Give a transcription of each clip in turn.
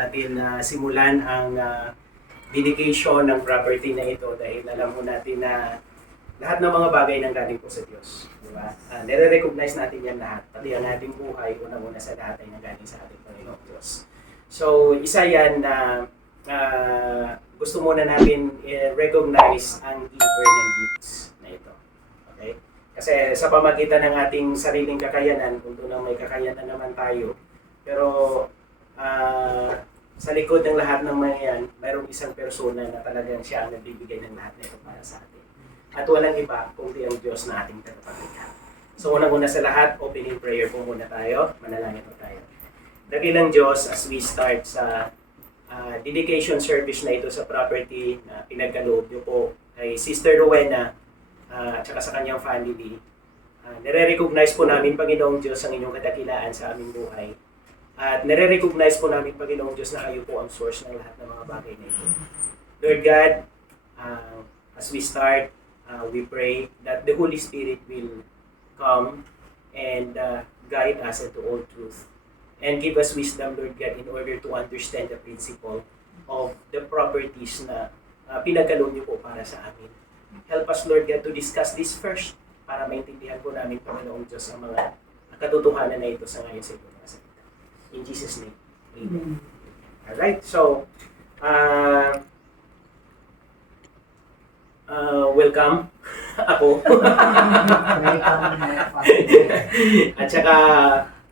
natin simulan ang dedication ng property na ito dahil alam mo natin na lahat ng mga bagay nang galing po sa Diyos. Di ba? Nare-recognize natin yan lahat. Pati ang ating buhay, unang-una sa lahat ay nanggaling sa ating Panginoong Diyos. So, isa yan na gusto muna natin recognize ang giver ng gifts na ito. Okay? Kasi sa pamagitan ng ating sariling kakayanan, kung doon may kakayanan naman tayo, pero sa likod ng lahat ng mga yan, mayroong isang persona na talagang siya ang nagbibigay ng lahat nito para sa atin. At walang iba kundi ang Diyos na ating tagapaglikha. So unang-una sa lahat, opening prayer po muna tayo. Manalangin po tayo. Dakilang Diyos, as we start sa dedication service na ito sa property na pinagkaloob niyo po kay Sister Rowena at saka sa kanyang family, nare-recognize po namin, Panginoong Diyos, ang inyong kadakilaan sa aming buhay. At nare-recognize po namin, Panginoong Diyos, na kayo po ang source ng lahat ng mga bagay na ito. Lord God, as we start, we pray that the Holy Spirit will come and guide us into all truth. And give us wisdom, Lord God, in order to understand the principle of the properties na pinagkaloob niyo po para sa amin. Help us, Lord God, to discuss this first para maintindihan po namin, Panginoong Diyos, ang mga katotohanan na ito sa ngayon sa iyong mga salita. In Jesus' name, amen. Alright, so, welcome ako. At saka,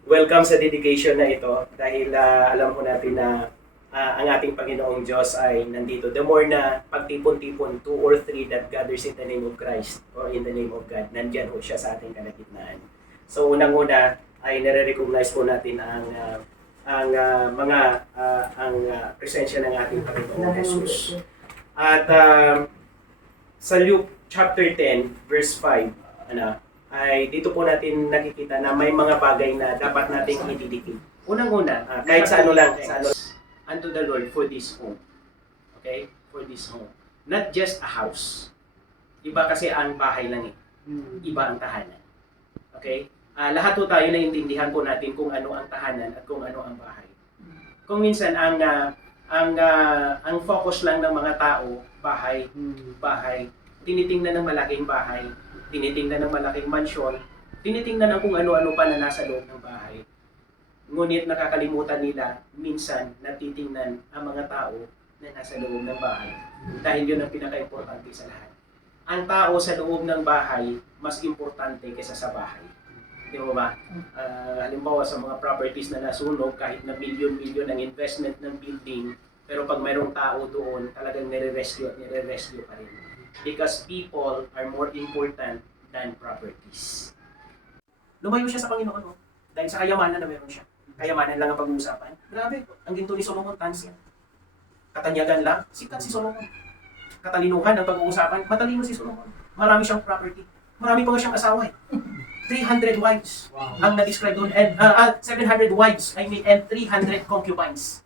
welcome sa dedication na ito dahil alam po natin na ang ating Panginoong Diyos ay nandito. The more na pagtipon-tipon, 2 or 3 that gathers in the name of Christ or in the name of God, nandyan po siya sa ating kalagitnaan. So unang-una ay nare-recognize po natin ang presensya ng ating Panginoong Jesus. At sa Luke chapter 10 verse 5, ay dito po natin nakikita na may mga bagay na dapat nating i-dedicate. Unang-una, kahit sa ano lang, unto the Lord for this home. Okay? For this home. Not just a house. Iba kasi ang bahay lang eh. Iba ang tahanan. Okay? Lahat po tayo naiintindihan po natin kung ano ang tahanan at kung ano ang bahay. Kung minsan ang focus lang ng mga tao, bahay, tinitingnan ng malaking bahay, tinitingnan ng malaking mansyon, tinitingnan ang kung ano-ano pa na nasa loob ng bahay. Ngunit nakakalimutan nila, minsan natitingnan ang mga tao na nasa loob ng bahay. Dahil yun ang pinaka-importante sa lahat. Ang tao sa loob ng bahay, mas importante kaysa sa bahay. Di ba? Halimbawa sa mga properties na nasunog, kahit na milyon-milyon ang investment ng building, pero pag mayroong tao doon, talagang nire-rescue pa rin. Because people are more important than properties. Lumayo siya sa Panginoon, no? Dahil sa kayamanan na meron siya. Kayamanan lang ang pag-uusapan. Grabe, ang ginto ni Solomon, tansya. Katanyagan lang, sikat si Solomon. Katalinuhan ang pag-uusapan, matalino si Solomon. Marami siyang property. Marami pa nga siyang asawa eh. 300 wives ang na-describe doon. And 700 wives, and 300 concubines.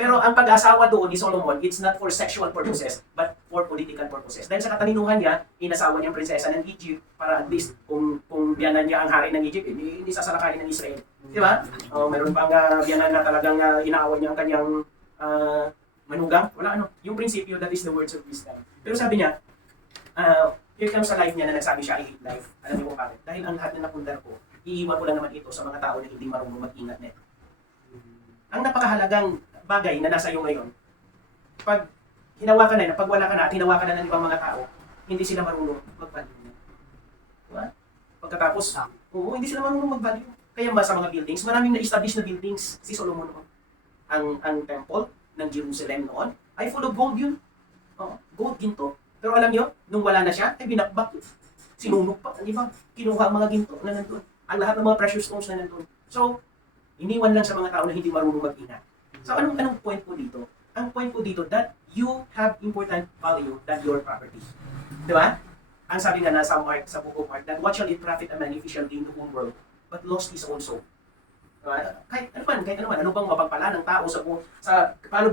Pero ang pag-asawa doon ni Solomon, it's not for sexual purposes, but for political purposes. Dahil sa katalinuhan niya, inasawa niya ang prinsesa ng Egypt para at least kung biyanan niya ang hari ng Egypt, hindi sasalakayin ng Israel. Di ba? Mayroon pang biyanan na talagang inaaway niya ang kanyang manugang. Wala ano. Yung prinsipyo, that is the words of wisdom. Pero sabi niya, here comes sa life niya na nagsabi siya, I hate life. Alam niyo kung bakit? Dahil ang lahat na napundar ko, iiwan ko lang naman ito sa mga tao na hindi marunong mag-ingat nito. Ang napakahalagang bagay na nasa iyo ngayon, pag hinawakan na, pag wala ka na at hinawakan na ng ibang mga tao, hindi sila marunong mag-value. Diba? Pagkatapos, hindi sila marunong mag-value. Kaya ba sa mga buildings, maraming na-establish na buildings si Solomon noon. Ang temple ng Jerusalem noon ay full of gold yun. Gold, ginto. Pero alam nyo, nung wala na siya, ay binakbak. Sinunog pa, di ba? Kinuha ang mga ginto na nandun. Ang lahat ng mga precious stones na nandun. So, iniwan lang sa mga tao na hindi marunong mag-ingat. So, anong point po dito? Ang point po dito that you have important value than your property. Di ba? Ang sabi nga na sa Mark, sa book of Mark, that what shall it profit a man if he shall gain the whole world, but lost his own soul? Kahit ano man, ano bang mapagpala ng tao ano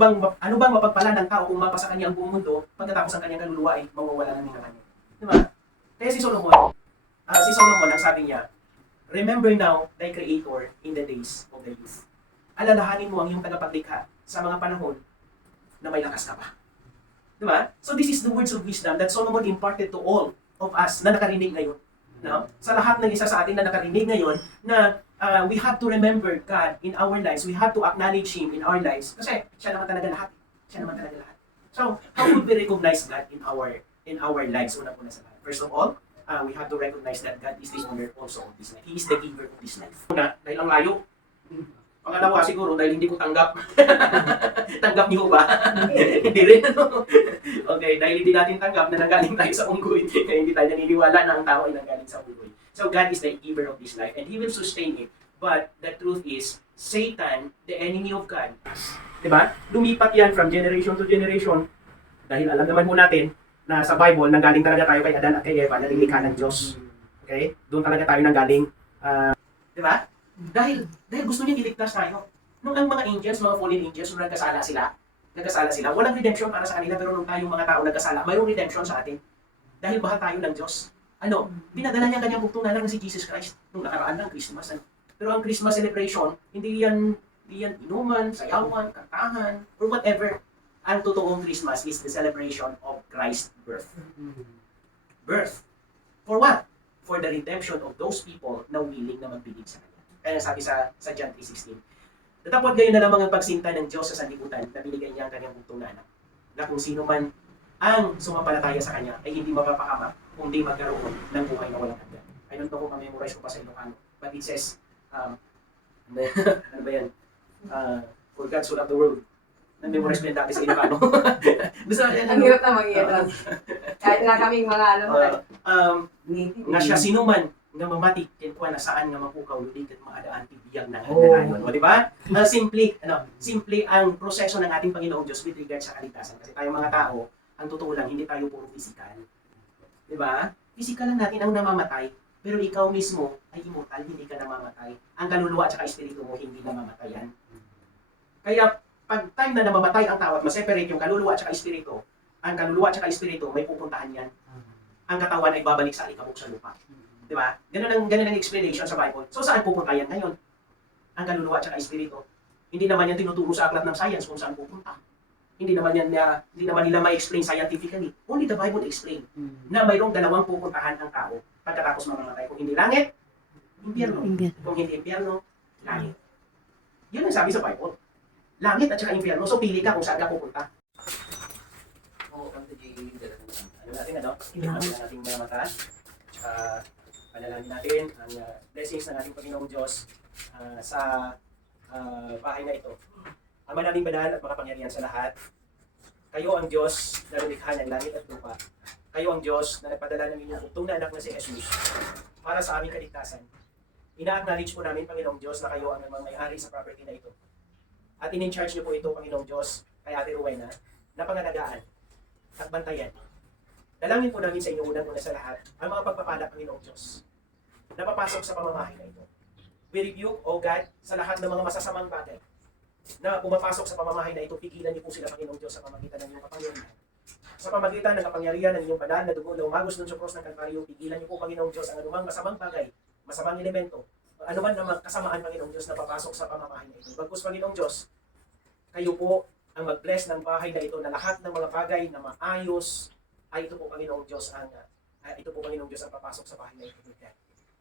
bang mapagpala ng tao kung mapasa kanya ang buong mundo, pagkatapos ang kanyang kaluluwa ay mawawala ng kanya. Di ba? Kaya si Solomon, ang sabi niya, remember now thy Creator in the days of the youth. Alalahanin mo ang iyong tagapaglikha sa mga panahon na may lakas ka pa. Diba? So this is the words of wisdom that Solomon imparted to all of us na nakarinig ngayon. No? Sa lahat ng isa sa atin na nakarinig ngayon na we have to remember God in our lives. We have to acknowledge Him in our lives. Kasi siya naman talaga lahat. Siya naman talaga lahat. So, how would we recognize God in our lives? Una-una sa lahat. First of all, we have to recognize that God is the owner also of this life. He is the giver of this life. Una, dahil ang layo. Pangalawa siguro, dahil hindi ko tanggap. Tanggap niyo ba? Hindi rin. Okay, dahil hindi natin tanggap na nanggaling tayo sa unggoy. Kaya hindi tayo naniniwala na ang tao ay nanggaling sa unggoy. So God is the giver of this life and He will sustain it. But the truth is, Satan, the enemy of God, diba? Lumipat yan from generation to generation. Dahil alam naman po natin na sa Bible, nanggaling talaga tayo kay Adan at kay Eva na nilikha ng Diyos. Okay? Doon talaga tayo nanggaling. Diba? Dahil gusto niya iligtas tayo. Nung ang mga angels, mga fallen angels, nung nagkasala sila, walang redemption para sa kanila, pero nung tayong mga tao nagkasala, mayroong redemption sa atin. Dahil bahal tayo ng Diyos. Pinadala niya ang kanyang buktong na lang si Jesus Christ nung nakaraan ng Christmas. Pero ang Christmas celebration, hindi yan inuman, sayawan, kantahan, or whatever. Ang totoong Christmas is the celebration of Christ's birth. Birth. For what? For the redemption of those people na willing na magpilig sa Kanya. Kaya sabi sa John 3:16, datapot gayon na lamang ang pagsinta ng Diyos sa sanlibutan na binigay niya ang kanyang buktong na anak, na kung sino man ang sumampalataya sa Kanya ay hindi mapapahamak kundi magkaroon ng buhay na walang hanggan. I don't know kung ma-memorize ko pa sa Ilocano, but it says, ano ba yan? For God so loved the world. Na-memorize ko yan dati sa Ilocano. Ang hirap na mag-iwas. Kahit nga kaming mga nga siya sino man nga mamati kaya na saan nga mapukaw ludig at maadaan tibiyang ng hangganan. O di ba? Simple ang proseso ng ating Panginoong Diyos with regard sa kaligtasan. Kasi tayong mga tao, ang totoo lang, hindi tayo puro physical. Di ba? Physical lang natin ang namamatay, pero ikaw mismo ay immortal, hindi ka namamatay. Ang kaluluwa at saka espiritu mo hindi namamatayan. Kaya pag time na namamatay ang tao at ma-separate yung kaluluwa at saka espiritu, ang kaluluwa at saka espiritu may pupuntahan yan. Ang katawan ay babalik sa alikabok sa lupa. Di ba? Ganun ang explanation sa Bible. So saan pupunta yan ngayon? Ang kaluluwa at espiritu. Hindi naman yan tinuturo sa aklat ng science kung saan pupunta. Hindi naman nila ma-explain scientifically. Only the Bible explain na mayroong dalawang pupuntahan ang tao pagkatapos mamamatay. Kung hindi langit, impyerno. Kung hindi impyerno, langit. Yun ang sabi sa Bible. Langit at saka impyerno. So pili ka kung saan ka pupunta. Ano natin nating mga mata. Panalangin natin ang blessings ng ating Panginoong Diyos sa bahay na ito. Ang manaming banal at makapangyarihan sa lahat, kayo ang Diyos na lumikha ng langit at lupa. Kayo ang Diyos na nagpadala ng inyong bugtong na anak na si Jesus para sa aming kaligtasan. Ina-acknowledge po namin, Panginoong Diyos, na kayo ang may-ari sa property na ito. At in-charge niyo po ito, Panginoong Diyos, kay Ate Rowena, na pangalagaan at bantayan. Dalangin po namin sa inyo unang-una sa lahat ang mga pagpapala, Panginoong Diyos, na papasok sa pamamahay na ito. We rebuke, O God, sa lahat ng mga masasamang bagay na pumapasok sa pamamahay na ito, pigilan niyo po sila, Panginoong Diyos, sa pamagitan ng inyong kapangyarihan. Sa pamagitan ng kapangyarihan ng inyong banal na dugo na umagos dun sa cross ng Kalbaryo, pigilan niyo po, Panginoong Diyos, ang anumang masamang bagay, masamang elemento, anuman namang kasamaan, Panginoong Diyos, na papasok sa pamamahay na ito. Bagkus, Panginoong Diyos, kayo po ang mag-bless ng bahay na ito na lahat ng mga bagay na maayos ay ito po, Panginoong Diyos, ang papasok sa bahay na ito.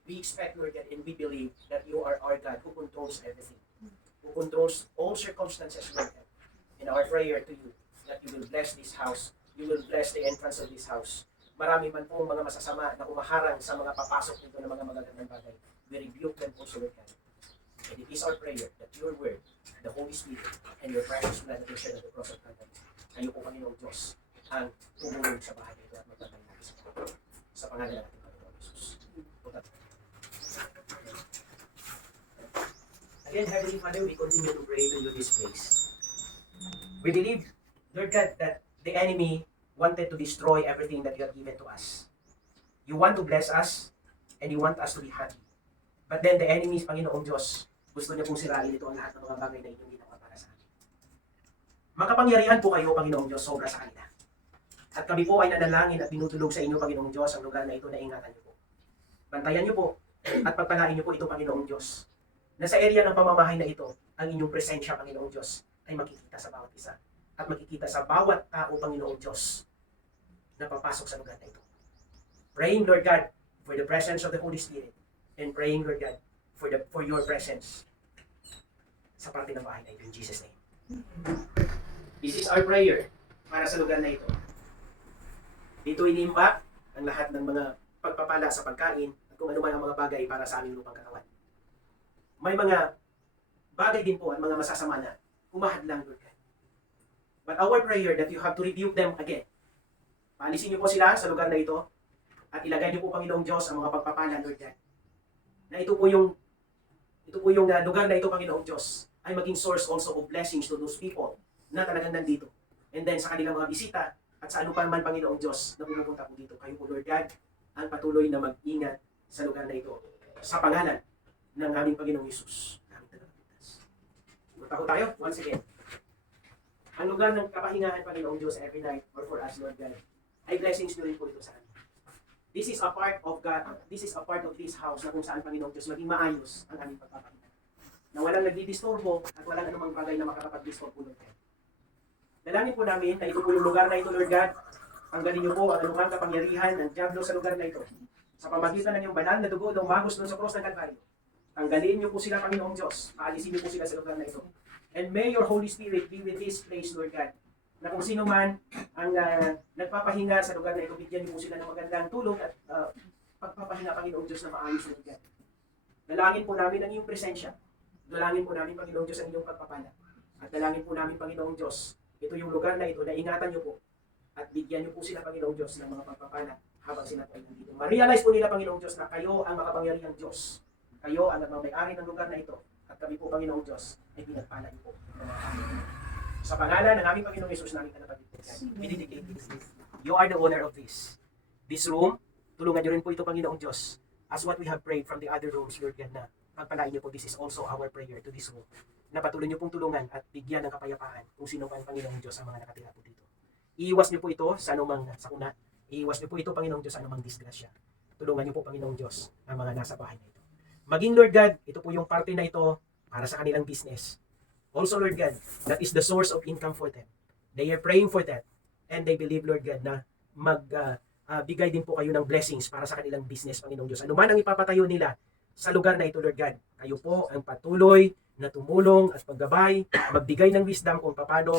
We expect, Lord God, and we believe that you are our God who controls everything, who controls all circumstances, Lord God. In our prayer to you, that you will bless this house, you will bless the entrance of this house. Marami man po mga masasama na umaharang sa mga papasok nito ng mga magagandang bagay. We rebuke them also, Lord God. And it is our prayer that your word, the Holy Spirit, and your precious blood that you shed at the cross of Calvary, kayo po, Panginoong Diyos, ang tumulong sa bahay nito at magtatay natin sa pangalan natin, Panginoong Jesus. Again, Heavenly Father, we continue to pray to you this place. We believe, Lord God, that the enemy wanted to destroy everything that you have given to us. You want to bless us, and you want us to be happy. But then the enemy, Panginoong Diyos, gusto niya pong sirain ito ang lahat ng mga bagay na inyong ginawa para sa akin. Makapangyarihan po kayo, Panginoong Diyos, sobra sa kanila. At kami po ay nanalangin at binutulog sa inyo, Panginoong Diyos, ang lugar na ito na ingatan niyo po. Bantayan niyo po at pagpalain niyo po ito, Panginoong Diyos. Na sa area ng pamamahay na ito, ang inyong presensya, Panginoong Diyos, ay makikita sa bawat isa. At makikita sa bawat tao, Panginoong Diyos, na papasok sa lugar na ito. Praying, Lord God, for the presence of the Holy Spirit. And praying, Lord God, for your presence sa parte ng bahay na ito. In Jesus' name. This is our prayer para sa lugar na ito. Dito inimba ang lahat ng mga pagpapala sa pagkain at kung ano man ang mga bagay para sa aming lupang katawan. May mga bagay din po at mga masasama na humahadlang, Lord God. But our prayer that you have to rebuke them again. Paalisin niyo po sila sa lugar na ito at ilagay niyo po, Panginoong Diyos, ang mga pagpapala, Lord God. Na ito po yung lugar na ito, Panginoong Diyos, ay maging source also of blessings to those people na talagang nandito. And then sa kanilang mga bisita at sa ano pa man, Panginoong Diyos, na pumupunta po dito. Kayo po, Lord God, ang patuloy na mag-ingat sa lugar na ito sa pangalan ng aming Panginoong Hesus. Punta ko tayo, once again. Ang lugar ng kapahingahan, Panginoong Diyos, every night, or for us, Lord God, ay blessings nyo rin po ito sa amin. This is a part of God, this is a part of this house na kung saan, Panginoong Diyos, maging maayos ang aming pagpapahinga. Na walang nagdidisturbo at walang anumang bagay na makakapag-disturbo, Lord God. Dalangin po namin na ito po yung lugar na ito, Lord God. Tanggalin niyo po ang anumang kapangyarihan ng Diablo sa lugar na ito. Sa pamagitan ng iyong banal na dugo na umagos doon sa cross ng Kalbaryo. Tanggalin niyo po sila, Panginoong Diyos. Paalisin niyo po sila sa lugar na ito. And may your Holy Spirit be with this place, Lord God. Na kung sino man ang nagpapahinga sa lugar na ito, bigyan niyo po sila ng magandang tulog at pagpapahinga, Panginoong Diyos, na maayos, Lord God. Dalangin po namin ang iyong presensya. Dalangin po namin, Panginoong Diyos, ang iyong pagpapala. At dalangin po namin, Panginoong Diyos, ito yung lugar na ito na ingatan niyo po. At bigyan niyo po sila, Panginoong Diyos, ng mga pagpapala habang sila po ay nandito. Ma-realize po nila, Panginoong Diyos, na kayo ang makapangyarihang Diyos. Kayo ang nagmamayari ng lugar na ito. At kami po, Panginoong Diyos, ay pinagpala niyo po. Sa pangalan ng aming Panginoong Hesus namin kanapagligtasan, pinidicate this. You are the owner of this. This room, tulungan niyo rin po ito, Panginoong Diyos. As what we have prayed from the other rooms, Lord God, na pagpalain niyo po, this is also our prayer to this room. Na patuloy niyo pong tulungan at bigyan ng kapayapaan kung sino pa ang Panginoong Diyos ang mga nakatira po dito. Iiwas niyo po ito sa anumang sakuna. Iiwas niyo po ito, Panginoong Diyos, sa anumang disgrasya. Tulungan niyo po, Panginoong Diyos, ang mga nasa bahay na ito. Maging, Lord God, ito po yung parte na ito para sa kanilang business. Also, Lord God, that is the source of income for them. They are praying for that. And they believe, Lord God, na magbigay din po kayo ng blessings para sa kanilang business, Panginoong Diyos. Ano man ang ipapatayo nila sa lugar na ito, Lord God, kayo po ang patuloy na tumulong at paggabay, magbigay ng wisdom kung paano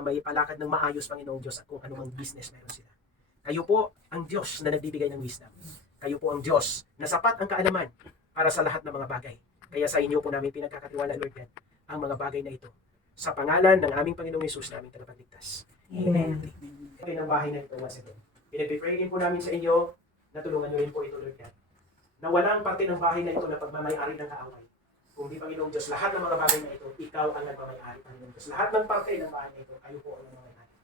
may palakad ng maayos, Panginoong Diyos, at kung anumang business meron sila. Kayo po ang Diyos na nagbibigay ng wisdom. Kayo po ang Diyos na sapat ang kaalaman para sa lahat ng mga bagay. Kaya sa inyo po namin pinagkakatiwala, Lord God, ang mga bagay na ito. Sa pangalan ng aming Panginoong Hesus namin tagapagligtas. Amen. Okay, ng bahay na ito, once again. Pinag-pray din po namin sa inyo na tulungan nyo rin po ito, Lord God. Na walang parte ng bahay na ito na pagmamayari ng kaaway. Kung di, Panginoong Diyos, lahat ng mga bagay na ito, ikaw ang nagmamayari, Panginoong Diyos. Lahat ng parte ng bahay na ito, kayo po ang nagmamayari.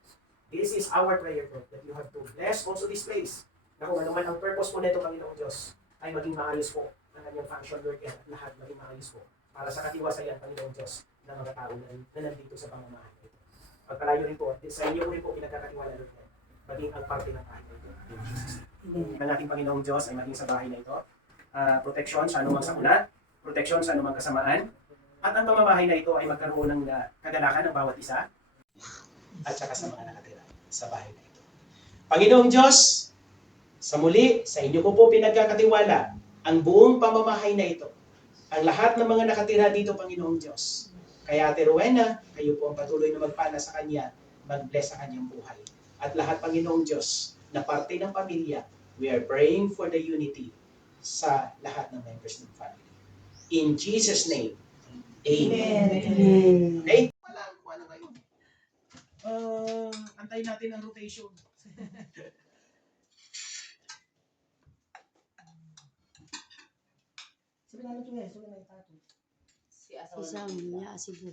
This is our prayer, Lord, that you have to bless also this place. Na kung ano man ang purpose po nito, Panginoong Diyos, ay maging maayos po ang kanyang function, Lord God, at lahat maging maayos po para sa katiwasayan, Panginoong Diyos, ng mga tao na nandito sa pamamahay na ito. Pagpalayo rin po, sa inyo rin po pinagkakatiwala, Lord God, maging ang parte ng bahay na ito. In Jesus' name. Ang ating Panginoong Diyos ay maging sa bahay na ito. Proteksyon sa anumang sakuna, proteksyon sa anumang kasamaan, at ang pamamahay na ito ay magkaroon ng kagalakan ng bawat isa at saka sa mga nakatira sa bahay na ito. Panginoong Diyos, sa muli, sa inyo ko po pinagkakatiwala ang buong pamamahay na ito. Ang lahat ng mga nakatira dito, Panginoong Diyos. Kaya Ate Rowena, kayo po ang patuloy na magpala sa kanya, mag-bless sa kanyang buhay. At lahat, Panginoong Diyos, na parte ng pamilya, we are praying for the unity sa lahat ng members ng family. In Jesus' name, Amen. Okay? Wala ko ano ngayon. Antayin natin ang rotation. Si Sisam niya asibo.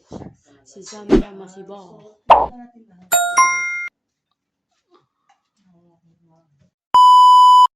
Sisam niya masibo.